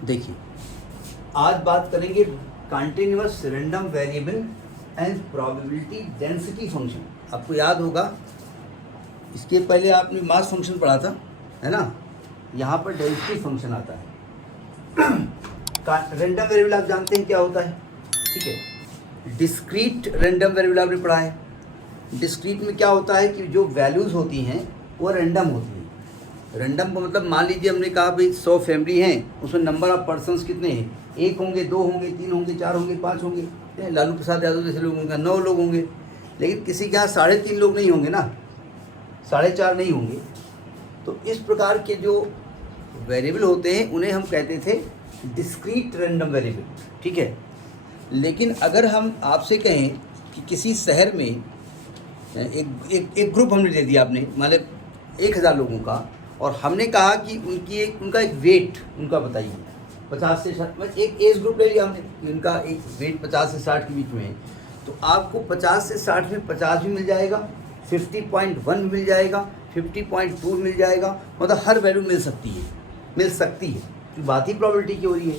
देखिए, आज बात करेंगे continuous random variable and probability density function. आपको याद होगा इसके पहले आपने मास फंक्शन पढ़ा था, है ना। यहाँ पर डेंसिटी फंक्शन आता है। रैंडम वेरिएबल आप जानते हैं क्या होता है, ठीक है। डिस्क्रीट रैंडम वेरिएबल आपने पढ़ा है। डिस्क्रीट में क्या होता है कि जो वैल्यूज़ होती हैं वो रैंडम होती हैं। रैंडम का मतलब मान लीजिए हमने कहा भाई 100 फैमिली हैं, उसमें नंबर ऑफ पर्सन्स कितने हैं, 1 होंगे, 2 होंगे, 3 होंगे, 4 होंगे, 5 होंगे। लालू प्रसाद यादव जैसे लोग होंगे 9 लोग होंगे। लेकिन किसी के यहाँ 3.5 लोग नहीं होंगे ना, 4.5 नहीं होंगे। तो इस प्रकार के जो वेरिएबल होते हैं उन्हें हम कहते थे डिस्क्रीट रैंडम वेरिएबल, ठीक है। लेकिन अगर हम आपसे कहें कि किसी शहर में एक ग्रुप हमने दे दिया, आपने मतलब 1000 लोगों का, और हमने कहा कि उनका एक वेट उनका बताइए 50 से 60, मतलब एक एज ग्रुप ले लिया हमने कि उनका एक वेट 50 से 60 के बीच में है। तो आपको 50 से 60 में 50 भी मिल जाएगा, 50.1 मिल जाएगा, 50.2 मिल जाएगा, मतलब हर वैल्यू मिल सकती है। तो बात ही प्रोबेबिलिटी की हो रही है।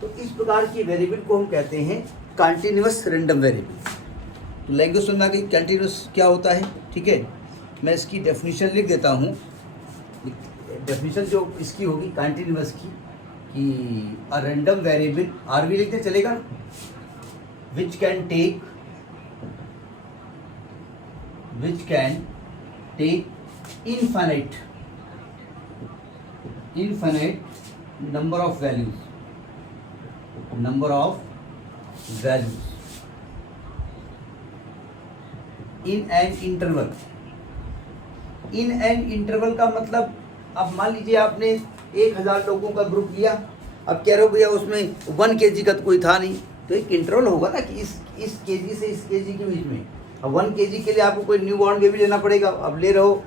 तो इस प्रकार के वेरिएबल को हम कहते हैं कंटिन्यूअस रैंडम वेरिएबल। तो लैंग्वेज सुनना कि कंटिन्यूअस क्या होता है, ठीक है। मैं इसकी डेफिनेशन लिख देता हूँ। डेफिनेशन जो इसकी होगी कंटिन्यूअस की कि अ रैंडम वेरिएबल, आर भी लिखते चलेगा, which can take infinite number of values in an interval का मतलब, अब मान लीजिए आपने 1000 लोगों का ग्रुप लिया, अब कह रहे हो भैया उसमें 1 kg का तो कोई था नहीं, तो एक इंटरवल होगा ना कि इस kg से इस kg के बीच में। अब 1 kg के लिए आपको कोई न्यू बॉर्न बेबी लेना पड़ेगा। अब ले रहे हो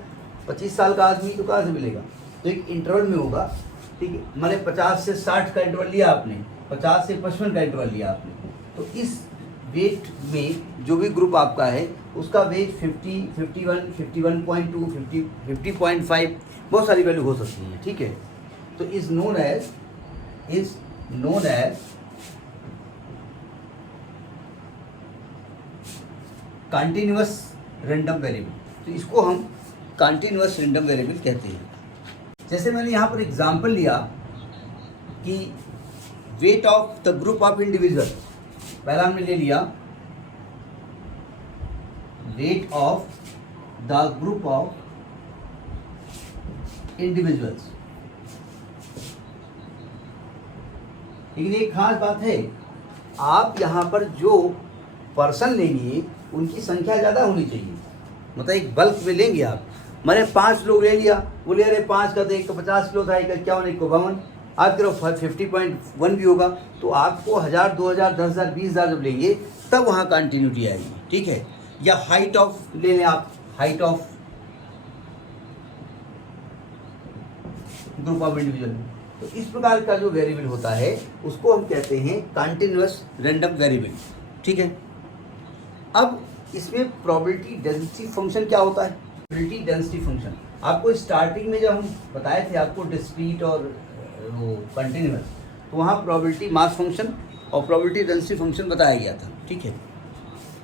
25 साल का आदमी, तो कहाँ से मिलेगा, तो एक इंटरवल में होगा, ठीक है। मैंने 50 से 60 का इंटरवल लिया आपने, 50 से 55 का इंटरवल लिया आपने। तो इस वेट में जो भी ग्रुप आपका है उसका वेट 50, 51, 51.2, 50.5, बहुत सारी वैल्यू हो सकती है, ठीक है। तो is known as continuous random variable. तो इसको हम कंटिन्यूअस रैंडम वेरिएबल कहते हैं। जैसे मैंने यहाँ पर एग्जांपल लिया कि weight of the group of individual, पहला हमने ले लिया weight of the group of individuals. लेकिन एक खास बात है, आप यहाँ पर जो पर्सन लेंगे उनकी संख्या ज़्यादा होनी चाहिए, मतलब एक बल्क में लेंगे आप। मैंने 5 लोग ले लिया, बोले अरे 5 का तो एक 50 किलो था, एक 51, एक 52, आप करो 50.1 भी होगा। तो आपको 1000, 2000, 10,000, 20,000 जब लेंगे तब वहाँ कंटिन्यूटी आएगी, ठीक है। या हाइट ऑफ ले लें आप, height of group of individual. तो इस प्रकार का जो वेरिएबल होता है उसको हम कहते हैं कंटिन्यूअस रैंडम वेरिएबल, ठीक है। अब इसमें प्रोबेबिलिटी डेंसिटी फंक्शन क्या होता है। प्रोबेबिलिटी डेंसिटी फंक्शन आपको स्टार्टिंग में जब हम बताए थे आपको डिस्क्रीट और वो कंटिन्यूअस, तो वहाँ प्रोबेबिलिटी मास फंक्शन और प्रोबेबिलिटी डेंसिटी फंक्शन बताया गया था, ठीक है।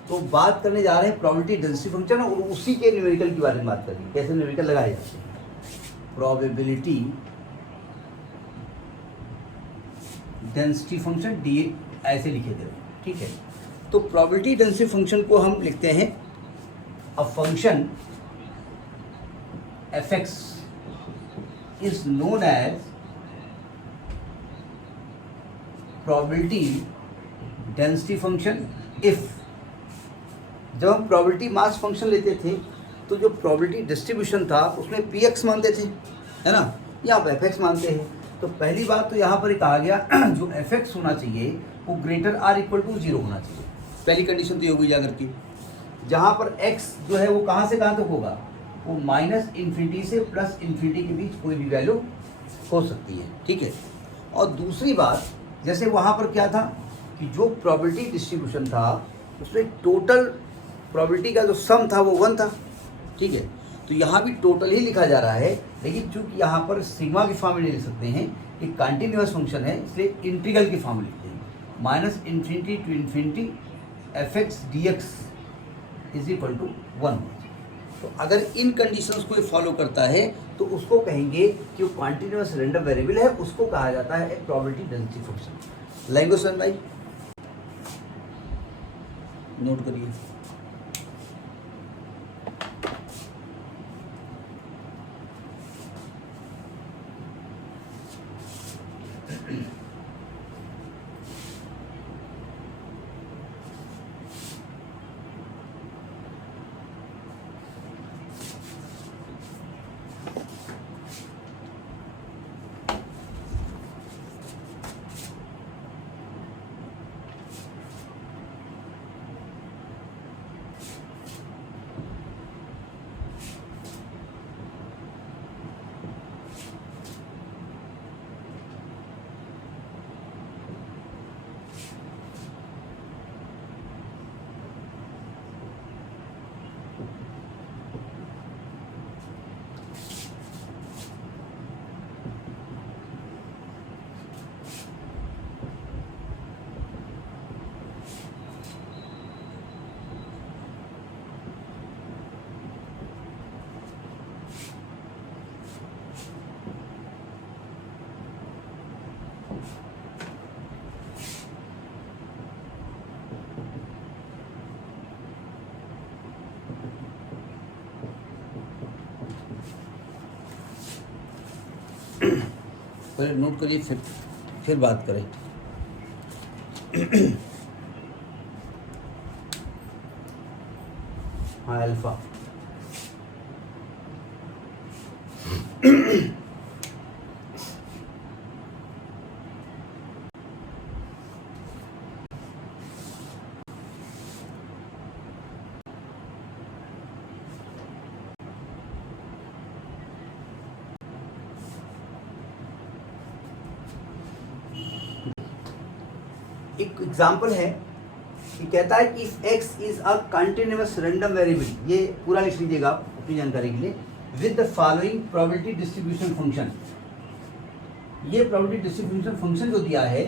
तो बात करने जा रहे हैं प्रोबेबिलिटी डेंसिटी फंक्शन और उसी के न्यूमेरिकल के बारे में बात करेंगे, कैसे न्यूमेरिकल लगाए जाते हैं। प्रोबेबिलिटी डेंसिटी फंक्शन डी ऐसे लिखे थे, ठीक है। तो प्रोबेबिलिटी डेंसिटी फंक्शन को हम लिखते हैं a function fx is known as probability density function if. जब हम प्रोबेबिलिटी मास फंक्शन लेते थे तो जो प्रोबेबिलिटी डिस्ट्रीब्यूशन था उसमें px मानते थे, है ना, या आप fx मानते हैं। तो पहली बात तो यहाँ पर एक आ गया जो fx होना चाहिए वो ग्रेटर आर इक्वल टू 0 होना चाहिए। पहली कंडीशन तो ये होगी जाकर के, जहाँ पर x जो है वो कहाँ से कहाँ तक होगा, वो -∞ से +∞ के बीच कोई भी वैल्यू हो सकती है, ठीक है। और दूसरी बात, जैसे वहाँ पर क्या था कि जो प्रोबेबिलिटी डिस्ट्रीब्यूशन था उसमें टोटल प्रोबेबिलिटी का जो सम था वो 1 था, ठीक है। तो यहाँ भी टोटल ही लिखा जा रहा है, लेकिन चूंकि यहाँ पर सिग्मा की फॉर्म में ले सकते हैं, ये कंटिन्यूअस फंक्शन है, इसलिए इंटीग्रल की फॉर्म लिखते हैं, minus infinity to infinity f x d x is equal to 1। तो अगर इन कंडीशंस को फॉलो करता है तो उसको कहेंगे कि वो कॉन्टिन्यूअस रैंडम वेरिएबल है, उसको कहा जाता है एक प्रोबेबिलिटी डेंसिटी फंक्शन। लैंग्वेज समझ भाई, नोट करिए। पहले नोट करिए, फिर बात करें। हाँ, अल्फा एक एग्जाम्पल है कि कहता है कि if x is a continuous random variable, ये पूरा लिख लीजिएगा आप अपनी जानकारी के लिए, with the following probability distribution function. ये प्रोबेबिलिटी डिस्ट्रीब्यूशन फंक्शन जो दिया है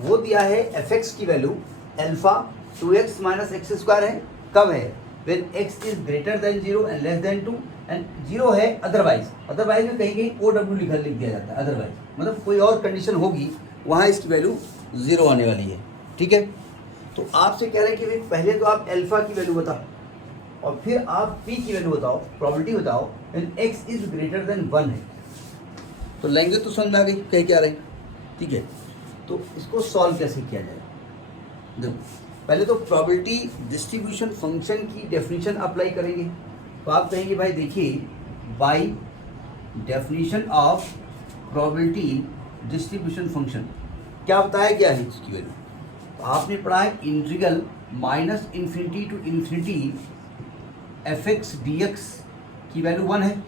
वो दिया है fx की value alpha 2x minus x square है। कब है? When x is greater then 0 and less then 2 and 0 है अदरवाइज। अदरवाइज में कहीं कहीं OW लिख दिया जाता है, अदरवाइज मतलब कोई और कंडीशन होगी वहाँ इसकी वैल्यू 0 आने वाली है। ठीक है, तो आपसे कह रहे हैं कि भाई पहले तो आप अल्फा की वैल्यू बताओ और फिर आप p की वैल्यू बताओ, प्रोबेबिलिटी बताओ when x is greater then 1 है। तो लैंग्वेज तो समझ में आ गई कह क्या रहे हैं। ठीक है, तो इसको सॉल्व कैसे किया जाए? देखो, पहले तो प्रोबेबिलिटी डिस्ट्रीब्यूशन फंक्शन की डेफिनेशन अप्लाई करेंगे। तो आप कहेंगे भाई देखिए, by definition of probability distribution function क्या बताया गया है इसकी वैल्यू। तो आपने पढ़ा है integral minus infinity to infinity f x d x की वैल्यू 1 है।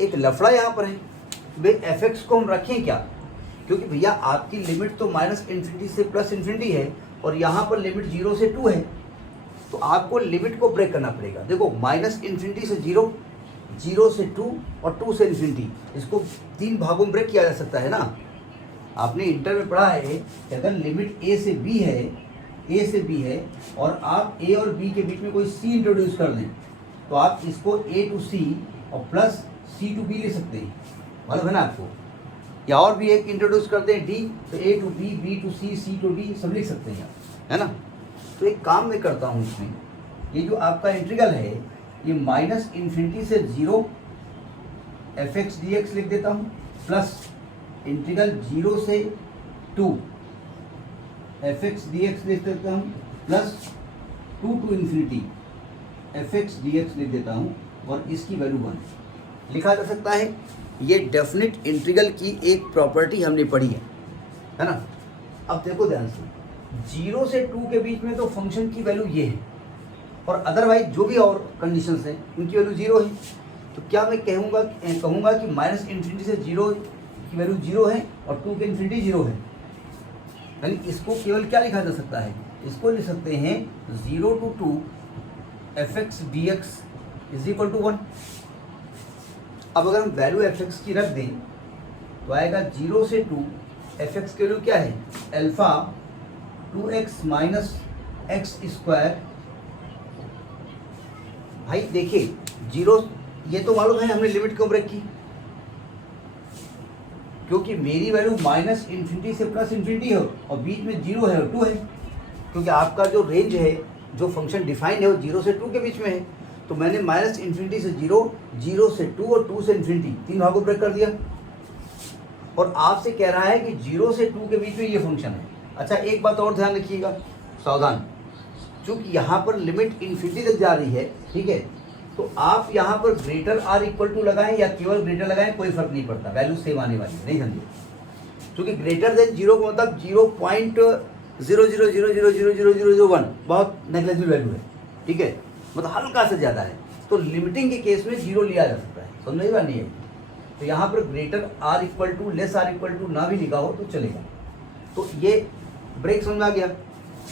एक लफड़ा यहाँ पर है, भाई एफ एक्स को हम रखें क्या, क्योंकि भैया आपकी लिमिट तो माइनस इन्फिनिटी से प्लस इन्फिनिटी है और यहाँ पर लिमिट 0 से 2 है। तो आपको लिमिट को ब्रेक करना पड़ेगा। देखो, माइनस इन्फिनिटी से 0, 0 से 2 और 2 से इन्फिनिटी, इसको 3 भागों में ब्रेक किया जा सकता है ना। आपने इंटर में पढ़ा है कि अगर लिमिट a से b है और आप a और b के बीच में कोई c इंट्रोड्यूस कर दें तो आप इसको a टू c और प्लस c टू b ले सकते हैं, मालूम है ना आपको। या और भी एक इंट्रोड्यूस करते हैं d, तो a to b, b to c, c to d सब लिख सकते हैं, है ना। तो एक काम मैं करता हूँ इसमें, ये जो आपका इंटीग्रल है ये माइनस इन्फिनिटी से 0 एफ एक्स डी एक्स लिख देता हूँ प्लस इंटीग्रल 0 से 2 एफ एक्स डी एक्स लिख देता हूँ plus 2 to infinity f x d x लिख देता हूँ और इसकी वैल्यू 1 लिखा जा सकता है। ये डेफिनेट इंटीग्रल की एक प्रॉपर्टी हमने पढ़ी है ना। अब देखो ध्यान से, 0 से 2 के बीच में तो फंक्शन की वैल्यू ये है और अदरवाइज जो भी और कंडीशंस हैं उनकी वैल्यू 0 है। तो क्या मैं कहूँगा कि माइनस इन्फिनिटी से 0 की वैल्यू 0 है और 2 के इन्फिनिटी 0 है। यानी इसको केवल क्या लिखा जा सकता है, इसको लिख सकते हैं 0 to 2 f x d x is equal to 1। अब अगर हम वैल्यू एफ एक्स की रख दें तो आएगा 0 से 2 एफ एक्स की वैल्यू क्या है, alpha 2x minus x square. भाई देखिए 0, ये तो मालूम है हमने लिमिट क्यों ब्रेक की, क्योंकि मेरी वैल्यू माइनस इन्फिनिटी से प्लस इन्फिनिटी है और बीच में 0 है और 2 है, क्योंकि आपका जो रेंज है, जो फंक्शन डिफाइन है वो 0 से 2 के बीच में है। तो मैंने माइनस इन्फिनिटी से 0, 0 से 2 और 2 से इन्फिनिटी 3 भागों ब्रेक कर दिया। और आपसे कह रहा है कि 0 से 2 के बीच में ये फंक्शन है। अच्छा एक बात और ध्यान रखिएगा, सावधान, चूंकि यहाँ पर लिमिट इन्फिनिटी तक जा रही है, ठीक है, तो आप यहाँ पर ग्रेटर आर इक्वल टू लगाएं या केवल ग्रेटर लगाएं, कोई फर्क नहीं पड़ता, वैल्यू सेम आने वाली है, नहीं समझे। क्योंकि ग्रेटर देन 0 का मतलब 0.00000001 बहुत नेग्लिजिबल वैल्यू है, ठीक है, मतलब हल्का से ज़्यादा है, तो लिमिटिंग के केस में 0 लिया जा सकता है, समझ में नहीं है। तो यहाँ पर greater or equal to less or equal to ना भी लिखा हो तो चलेगा। तो ये ब्रेक समझ में आ गया।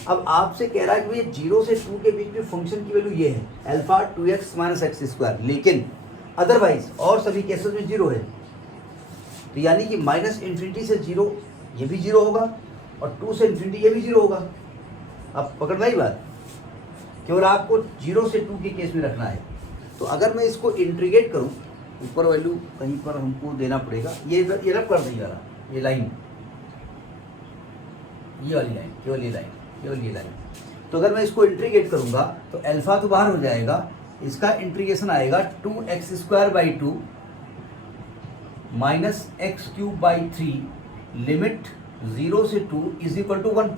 अब आपसे कह रहा है कि ये 0 से 2 के बीच में फंक्शन की वैल्यू ये है alpha 2x minus x square, लेकिन अदरवाइज और सभी केसेस में 0 है। तो यानी कि माइनस इन्फिनिटी से 0 ये भी 0 होगा और 2 से इन्फिनिटी ये भी 0 होगा। अब पकड़ में आई बात, केवल आपको 0 से 2 के केस में रखना है। तो अगर मैं इसको इंटीग्रेट करूं, ऊपर वैल्यू कहीं पर हमको देना पड़ेगा, ये रब कर देंगे वाला, ये लाइन, ये वाली लाइन, केवल ये लाइन, केवल ये लाइन। तो अगर मैं इसको इंटीग्रेट करूंगा तो अल्फा तो बाहर हो जाएगा, इसका इंटीग्रेशन आएगा 2x square by 2 minus x cube by 3 limit 0 से 2 इज इक्वल टू 1।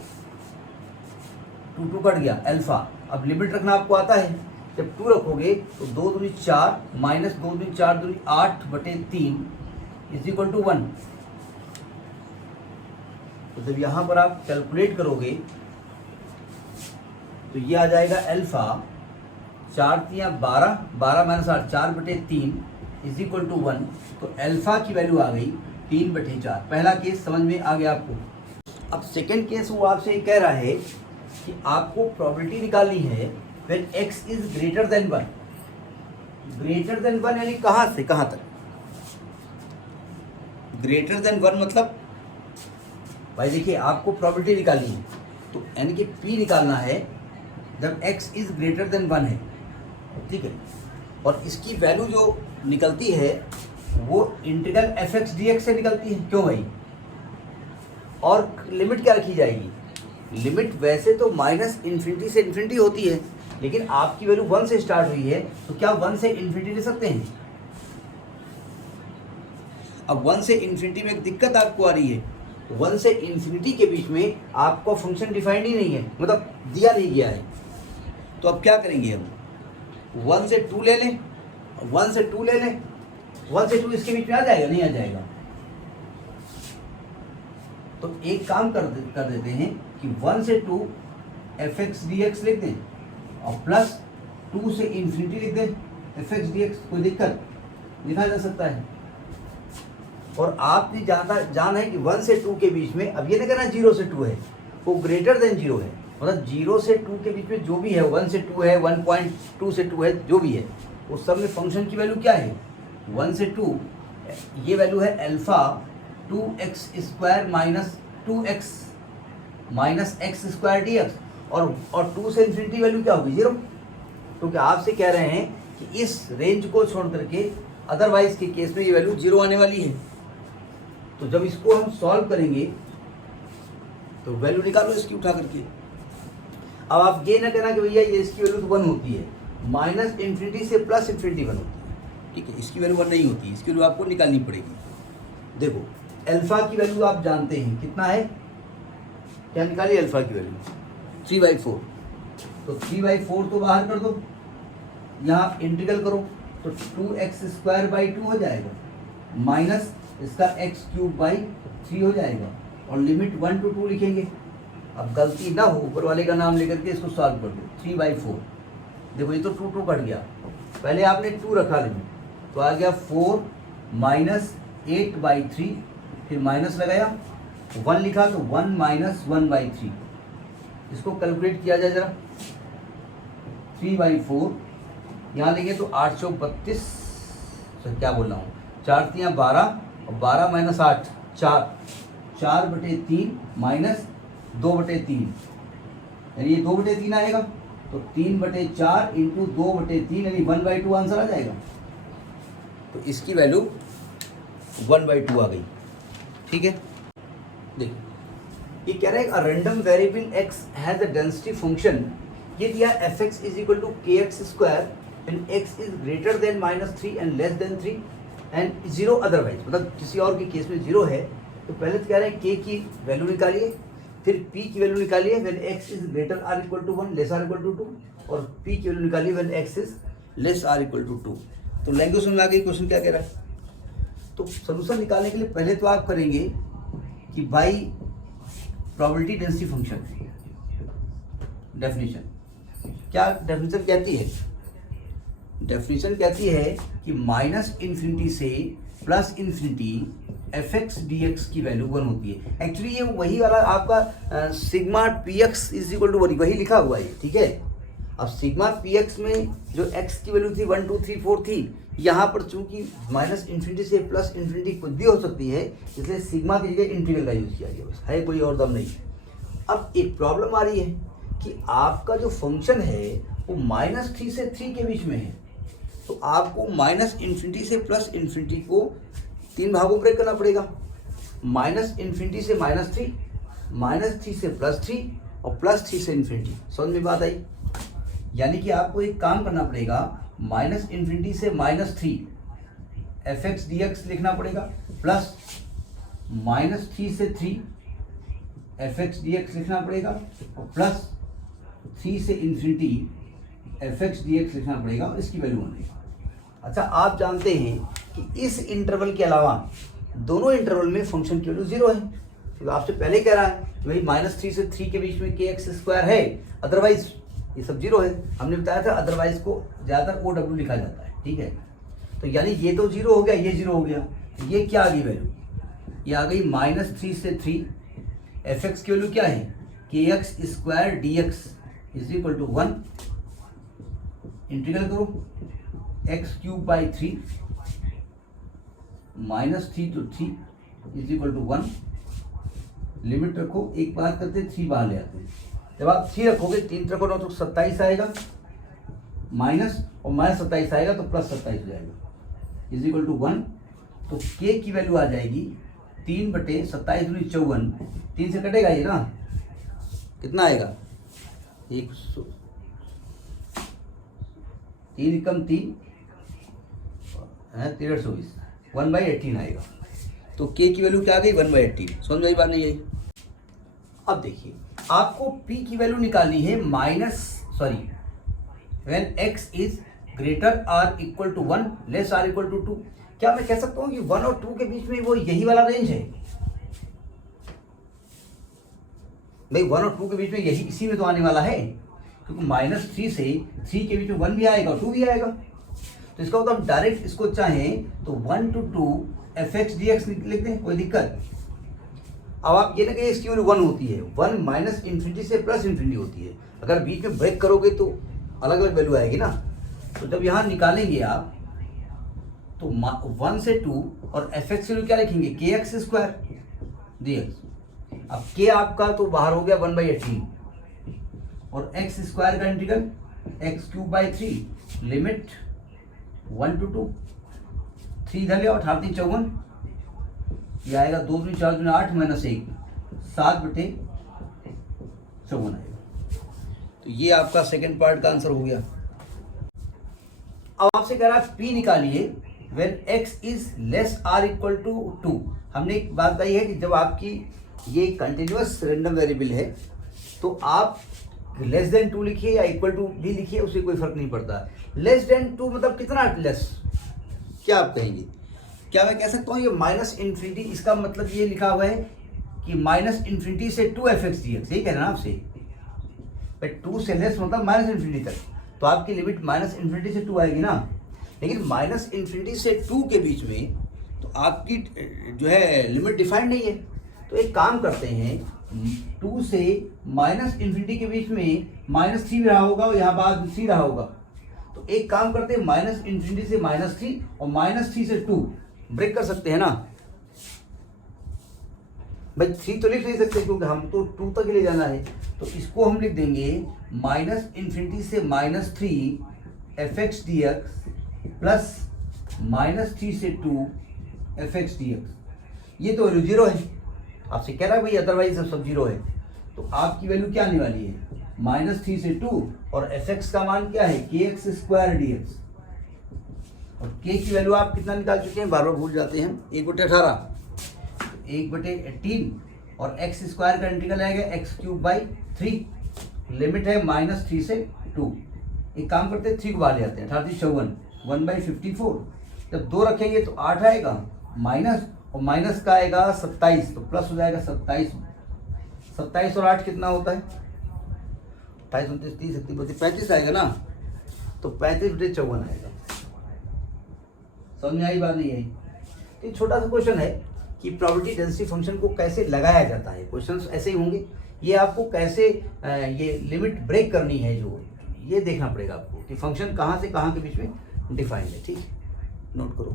2 कट गया अल्फा। अब लिमिट रखना आपको आता है, जब 2 रखोगे तो 2 दूनी 4 माइनस 2 दूनी 4 दूनी 8/3 इज इक्वल टू 1। तो जब यहाँ पर आप कैलकुलेट करोगे तो ये आ जाएगा अल्फा 4 तियाँ 12, 12 माइनस 8 4/3 इज इक्वल टू 1। तो अल्फा की वैल्यू आ गई 3/4। पहला केस समझ में आ गया आपको। अब सेकेंड केस वो आपसे कह रहा है कि आपको प्रोबेबिलिटी निकालनी है when x is greater then 1। Greater than 1 यानी कहाँ से कहाँ तक? ग्रेटर देन 1 मतलब भाई देखिए आपको प्रोबेबिलिटी निकालनी है, तो यानी कि p निकालना है जब x इज ग्रेटर देन 1 है, ठीक है। और इसकी वैल्यू जो निकलती है वो इंटीग्रल fx dx से निकलती है, क्यों भाई? और लिमिट क्या रखी जाएगी? लिमिट वैसे तो माइनस इन्फिनिटी से इन्फिनिटी होती है, लेकिन आपकी वैल्यू 1 से स्टार्ट हुई है, तो क्या 1 से इन्फिनिटी ले सकते हैं? अब 1 से इन्फिनिटी में एक दिक्कत आपको आ रही है, 1 से इन्फिनिटी के बीच में आपका फंक्शन डिफाइंड ही नहीं है, मतलब दिया नहीं गया है। तो अब क्या करेंगे हम? 1 से 2 ले लें, 1 से 2 ले लें, 1 से 2 इसके बीच में आ जाएगा? नहीं आ जाएगा। तो एक काम कर देते हैं कि 1 से 2 fx dx लिख दें और प्लस 2 से इन्फिनिटी लिख दें fx dx। कोई दिक्कत? लिखा जा सकता है। और आपने जाना है कि 1 से 2 के बीच में, अब ये नहीं कहना 0 से 2 है, वो ग्रेटर देन 0 है, मतलब 0 से 2 के बीच में जो भी है, 1 से 2 है, 1.2 से 2 है, जो भी है, उस सब में फंक्शन की वैल्यू क्या है? 1 से 2 ये वैल्यू है alpha 2x square minus 2x minus x square D x. और 2 से इन्फिनिटी वैल्यू क्या होगी? 0। क्योंकि आपसे कह रहे हैं कि इस रेंज को छोड़ करके अदरवाइज के केस में ये वैल्यू 0 आने वाली है। तो जब इसको हम सॉल्व करेंगे तो वैल्यू निकालो इसकी उठा करके। अब आप ये ना कहना कि भैया ये इसकी वैल्यू तो 1 होती है, माइनस इन्फिनिटी से प्लस इन्फिनिटी 1 होती है, ठीक है। इसकी वैल्यू 1 नहीं होती है, इसकी वैल्यू आपको निकालनी पड़ेगी। देखो अल्फा की वैल्यू आप जानते हैं कितना है, क्या निकालिए अल्फा की वैल्यू? 3/4। तो 3/4 तो बाहर कर दो, यहाँ इंटीग्रल करो तो 2x स्क्वायर बाई 2 हो जाएगा, माइनस इसका x क्यूब बाई 3 हो जाएगा, और लिमिट 1 to 2 लिखेंगे। अब गलती ना हो, ऊपर वाले का नाम लेकर के इसको सॉल्व कर दो। 3/4, देखो ये तो 2 कट गया, पहले आपने 2 रखा लिमिट, तो आ गया 4 माइनस 8/3, फिर माइनस लगाया, 1 लिखा तो 1 माइनस 1/3। इसको कैलकुलेट किया जाए जरा। 3/4 यहाँ लेंगे तो 832, क्या बोल रहा हूँ, 4 तियाँ 12 और 12 माइनस 8 4, 4/3 माइनस 2/3, यानी ये 2/3 आएगा, तो 3/4 इंटू 2/3 यानी 1/2 आंसर आ जाएगा। तो इसकी वैल्यू 1/2 आ गई। ठीक है, देखिए ये कह रहा है a random variable x has a density function, ये दिया fx is equal to kx square and x is greater than -3 and less than 3 and 0 otherwise, मतलब किसी और के केस में 0 है। तो पहले तो कह रहे हैं k की वैल्यू निकालिए, फिर p की वैल्यू निकालिए when x is greater or equal to 1 less or equal to 2, और p की वैल्यू निकालिए when x is less or equal to 2। तो लैंग्वेज समझ में आ गई क्वेश्चन क्या कह रहा है। तो सोल्यूशन निकालने के लिए पहले तो आप करेंगे कि भाई प्रोबेबिलिटी डेंसिटी फंक्शन डेफिनेशन, क्या डेफिनेशन कहती है, डेफिनेशन कहती है कि -∞ से +∞ fx dx की वैल्यू 1 होती है। एक्चुअली ये वही वाला आपका sigma px is equal to वही लिखा हुआ है, ठीक है। अब सिग्मा px में जो x की वैल्यू थी 1 2 3 4 थी, यहाँ पर चूंकि -∞ से +∞ कुछ भी हो सकती है, इसलिए सिग्मा की जगह इंटीग्रल का यूज किया गया, बस है, कोई और दम नहीं। अब एक प्रॉब्लम आ रही है कि आपका जो फंक्शन है वो -3 से 3 के बीच में है, तो आपको -∞ से +∞ को 3 भागों में ब्रेक करना पड़ेगा। -∞ से -3, -3 से +3 और +3 से ∞। समझ में बात आई? यानी कि आपको एक काम करना पड़ेगा, -∞ से -3 fx dx लिखना पड़ेगा, प्लस -3 से 3 fx dx लिखना पड़ेगा, और प्लस 3 से ∞ fx dx लिखना पड़ेगा, इसकी वैल्यू बनेगी। अच्छा, आप जानते हैं कि इस इंटरवल के अलावा दोनों इंटरवल में फंक्शन की वैल्यू 0 है। तो आपसे पहले कह रहा है कि भाई -3 से 3 के बीच में kx स्क्वायर है, अदरवाइज ये सब 0 है। हमने बताया था अदरवाइज को ज़्यादातर OW लिखा जाता है, ठीक है। तो यानी ये तो 0 हो गया, ये 0 हो गया, तो ये क्या आ गई वैल्यू, ये आ गई -3 से 3 fx की वैल्यू क्या है, kx square dx is equal to 1, integral करो x³/3 -3 to 3 is equal to 1, limit रखो, एक बात करते 3 बाहर ले आते हैं। जब आप 3 रखोगे, 3 रखो ना तो 27 आएगा, माइनस और -27 आएगा तो +27 हो जाएगा, इज इक्वल टू 1। तो k की वैल्यू आ जाएगी 3/27 × 54, 3 से कटेगा ये ना, कितना आएगा, 3 कम 3 है 1320, 1/18 आएगा। तो k की वैल्यू क्या आ गई, 1/18। समझ में बात नहीं आई? अब देखिए, आपको p की वैल्यू निकालनी है when x is greater or equal to 1 less or equal to 2। क्या मैं कह सकता हूं कि 1 और 2 के बीच में वो यही वाला रेंज है? भाई 1 और 2 के बीच में यही, इसी में तो आने वाला है, क्योंकि -3 से 3 के बीच में 1 भी आएगा, 2 भी आएगा। तो इसका मतलब हम डायरेक्ट इसको चाहें तो 1 to 2 fx dx लिख दें, कोई दिक्कत। अब आप ये ना कि इसकी वैल्यू 1 होती है, 1 -∞ से +∞ होती है। अगर बीच में ब्रेक करोगे तो अलग अलग वैल्यू आएगी ना। तो जब यहाँ निकालेंगे आप तो 1 से 2 और fx की वैल्यू क्या लिखेंगे, kx स्क्वायर dx। अब k आपका तो बाहर हो गया 1/18, और x स्क्वायर का इंटीग्रल x³/3 लिमिट 1 to 2, 3 इधर ले और 8 3 54, ये आएगा 2 3 4 3 8 -1, 7/54 आएगा। तो ये आपका सेकंड पार्ट का आंसर हो गया। अब आपसे कह रहा है p निकालिए when x is less r equal to 2। हमने एक बात बताई है कि जब आपकी ये कंटिन्यूअस रैंडम वेरिएबल है तो आप लेस देन 2 लिखिए या इक्वल टू भी लिखिए, उससे कोई फर्क नहीं पड़ता। लेस देन 2 मतलब कितना लेस, क्या आप कहेंगे? क्या मैं कह सकता हूँ ये -∞, इसका मतलब ये लिखा हुआ है कि -∞ से 2 fx dx, यही कहना ना आपसे। भाई 2 से लेस मतलब -∞ तक, तो आपकी लिमिट -∞ से 2 आएगी ना। लेकिन -∞ से 2 के बीच में तो आपकी जो है लिमिट डिफाइंड नहीं है। तो एक काम करते हैं, 2 से -∞ के बीच में -3 रहा होगा और यहाँ बाद 3 रहा होगा। तो एक काम करते हैं, -∞ से -3 और -3 से 2 ब्रेक कर सकते हैं ना। भाई 3 तो लिख नहीं सकते क्योंकि हम तो 2 तक ही ले जाना है, तो इसको हम लिख देंगे -∞ से -3 fx dx प्लस -3 से 2 fx dx। ये तो वैल्यू 0 है, आपसे कह रहा है भाई अदरवाइज सब 0 है, तो आपकी वैल्यू क्या आने वाली है -3 से 2, और fx का मान क्या है kx² dx, और k की वैल्यू आप कितना निकाल चुके हैं, बार बार भूल जाते हैं, 1/18, 1/18, और x² का इंटीग्रल आएगा x³/3, लिमिट है -3 से 2। एक काम करते हैं 3 को बाहर ले आते हैं, 18 1/54, जब 2 रखेंगे तो 8 आएगा माइनस, और माइनस का आएगा 27, तो प्लस हो जाएगा 27, 27 और 8 कितना होता है 28 29 30 31 35 आएगा ना, तो 35/54 आएगा। समझ में आई बात नहीं आई? तो ये छोटा सा क्वेश्चन है कि प्रोबेबिलिटी डेंसिटी फंक्शन को कैसे लगाया जाता है, क्वेश्चंस ऐसे ही होंगे, ये आपको कैसे ये लिमिट ब्रेक करनी है, जो ये देखना पड़ेगा आपको कि फंक्शन कहाँ से कहाँ के बीच में डिफाइंड है। ठीक है, नोट करो।